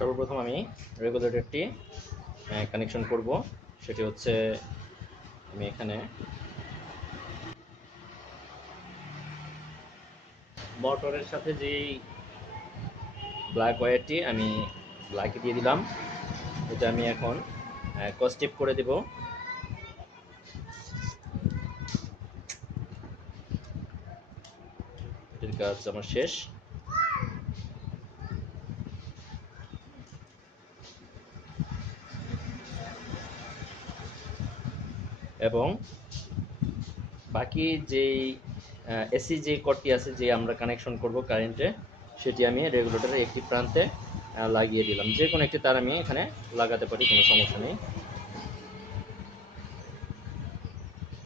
সর্বপ্রথম আমি রেগুলেটরটি কানেকশন করব। সেটি হচ্ছে আমি এখানে মোটরের সাথে যেই ব্ল্যাক ওয়্যারটি আমি ব্ল্যাকে দিয়ে দিলাম, এটা আমি এখন কস্টেপ করে দেব। এর কাজ আমার শেষ। এবং বাকি যেই এসি যে কর্ডটি আছে, যে আমরা কানেকশন করব কারেন্টে, সেটি আমি রেগুলেটরের একটি প্রান্তে লাগিয়ে দিলাম। যে কোনো একটি তার আমি এখানে লাগাতে পারি, কোনো সমস্যা নেই।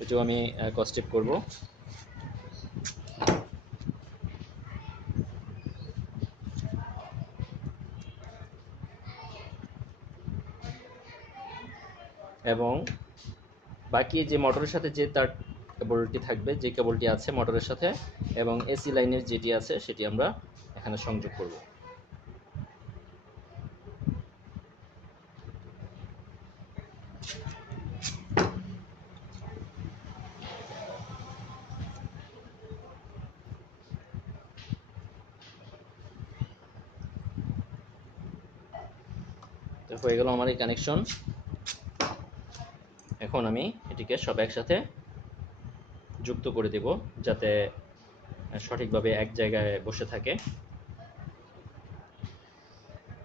এটাও আমি কস্টেপ করব। এবং বাকি যে মোটরের সাথে যে তার কেবলটি থাকবে, যে কেবলটি আছে মোটরের সাথে, এবং এসি লাইনের যেটি আছে সেটি আমরা এখানে সংযোগ করব। তো হয়ে গেল আমার এই কানেকশন। এখন আমি এটিকে সব একসাথে যুক্ত করে দেব, যাতে সঠিকভাবে এক জায়গায় বসে থাকে।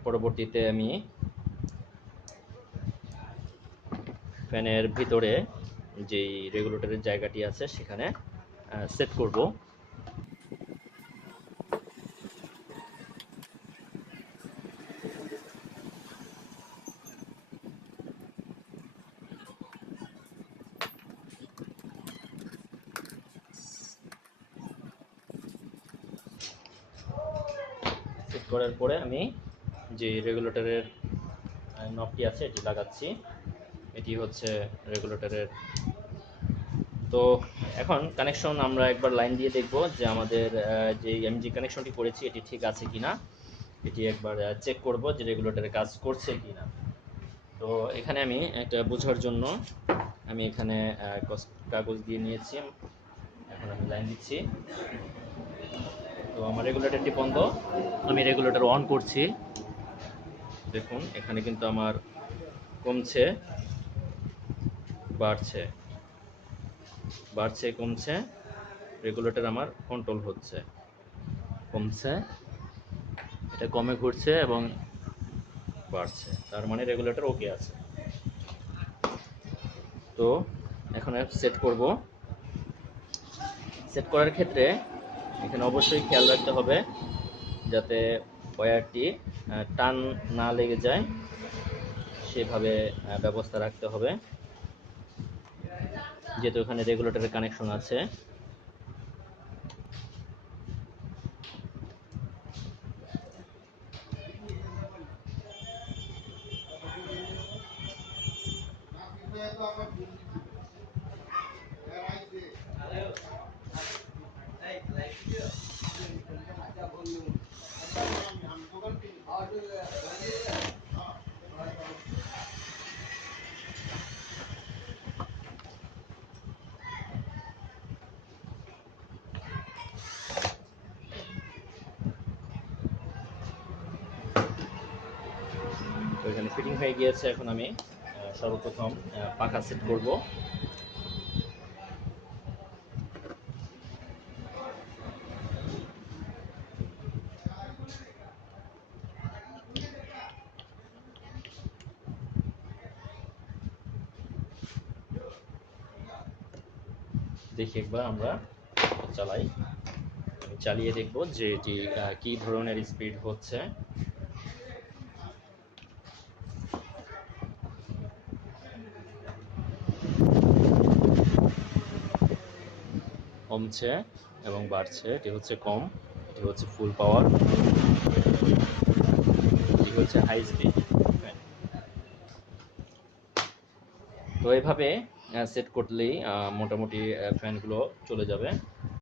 পরবর্তীতে আমি ফ্যানের ভিতরে যেই রেগুলেটরের জায়গাটি আছে সেখানে সেট করব। সেট করার পরে আমি যে রেগুলেটরের নবটি আছে এটি লাগাচ্ছি। এটি হচ্ছে রেগুলেটরের। তো এখন কানেকশন আমরা একবার লাইন দিয়ে দেখব যে আমাদের যে আমি যে কানেকশনটি করেছি এটি ঠিক আছে কিনা। এটি একবার চেক করব যে রেগুলেটরে কাজ করছে কিনা। তো এখানে আমি একটা বোঝার জন্য আমি এখানে কাগজ দিয়ে নিয়েছি। এখন আমি লাইন দিচ্ছি। তো আমার রেগুলেটরটি বন্ধ। আমি রেগুলেটর অন করছি। দেখুন এখানে কিন্তু আমার কমছে, বাড়ছে, বাড়ছে, কমছে। রেগুলেটর আমার কন্ট্রোল হচ্ছে, কমছে, এটা কমে ঘুরছে এবং বাড়ছে। তার মানে রেগুলেটর ওকে আছে। তো এখন সেট করব। সেট করার ক্ষেত্রে এখানে অবশ্যই খেয়াল রাখতে হবে যাতে ওয়্যারটি টান না লেগে যায়, সেভাবে ব্যবস্থা রাখতে হবে। যেহেতু এখানে রেগুলেটরের কানেকশন আছে। তো এখানে ফিটিং হয়ে গিয়েছে। এখন আমি সর্বপ্রথম পাখা সেট করব। দেখি একবার আমরা চালাই। আমি চালিয়ে দেখব যে এটি কী ধরনের স্পিড হচ্ছে। কমছে এবং বাড়ছে। এটি হচ্ছে কম, এটি হচ্ছে ফুল পাওয়ার, এটি হচ্ছে হাই স্পিড। তো এভাবে সেট করলেই মোটামুটি ফ্যানগুলো চলে যাবে।